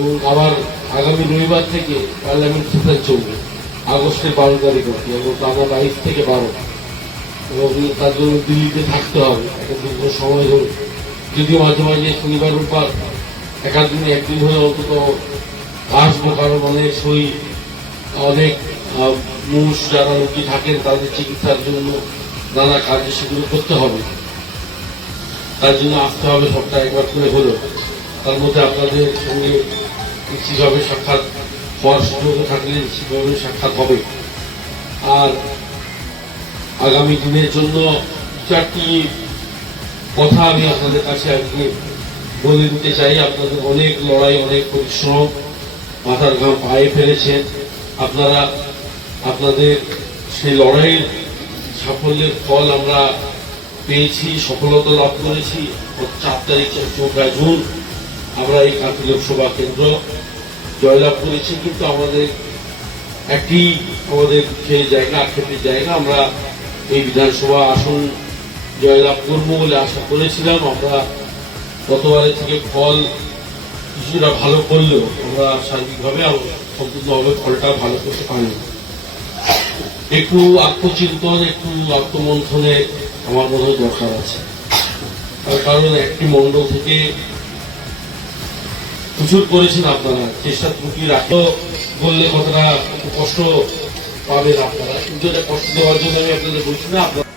এবং আবার আগামী রবিবার থেকে পার্লামেন্ট সেশন চলবে। আগস্টের বারো তারিখ অব্দি এবং টানা বাইশ থেকে বারো। এবং তার জন্য দিল্লিতে থাকতে হবে, একটা দীর্ঘ সময় ধরে। যদিও মাঝে মাঝে শনিবার, রোববার একাধ দিনে একদিন হলে অন্তত আসব, কারণ অনেক সই অনেক মানুষ যারা রোগী থাকেন, তাদের চিকিৎসার জন্য নানা কাজে সেগুলো করতে হবে। তার জন্য আসতে হবে সপ্তাহে একবার করে হলো তার মধ্যে আপনাদের সঙ্গে নিশ্চিতভাবে সাক্ষাৎ হওয়ার সুযোগ থাকলে নিশ্চিতভাবে সাক্ষাৎ হবে? আর আগামী দিনের জন্য চারটি কথা আমি আপনাদের কাছে আজকে বলে দিতে চাই। আপনাদের অনেক লড়াই, অনেক পরিশ্রম মাথার ঘাম পায়ে ফেলেছেন। আপনারা, আপনাদের সেই লড়াইয়ের সাফল্যের ফল আমরা পেয়েছি, সফলতা লাভ করেছি। চার তারিখ চৌঠা জুন, আমরা এই কান্তি লোকসভা কেন্দ্র জয়লাভ করেছি, কিন্তু আমাদের একটি আমাদের যে জায়গা, আক্ষেপের জায়গা, আমরা এই বিধানসভা আসন জয়লাভ করব বলে আশা করেছিলাম। আমরা গতবারের থেকে ফল কিছুটা ভালো করলেও আমরা সার্বিকভাবে সম্পূর্ণভাবে ফলটা ভালো করতে পারিনি। একটু আত্মচিন্তন, একটু আত্মমন্থনের আমার মনে হয় দরকার আছে। তার কারণ একটি মণ্ডল থেকে প্রচুর করেছেন আপনারা, চেষ্টা ত্রুটি রাখলেও বললে কতটা কষ্ট পাবেন আপনারা? কিন্তু এটা কষ্ট দেওয়ার জন্য আমি আপনাদের বলছি না, আপনারা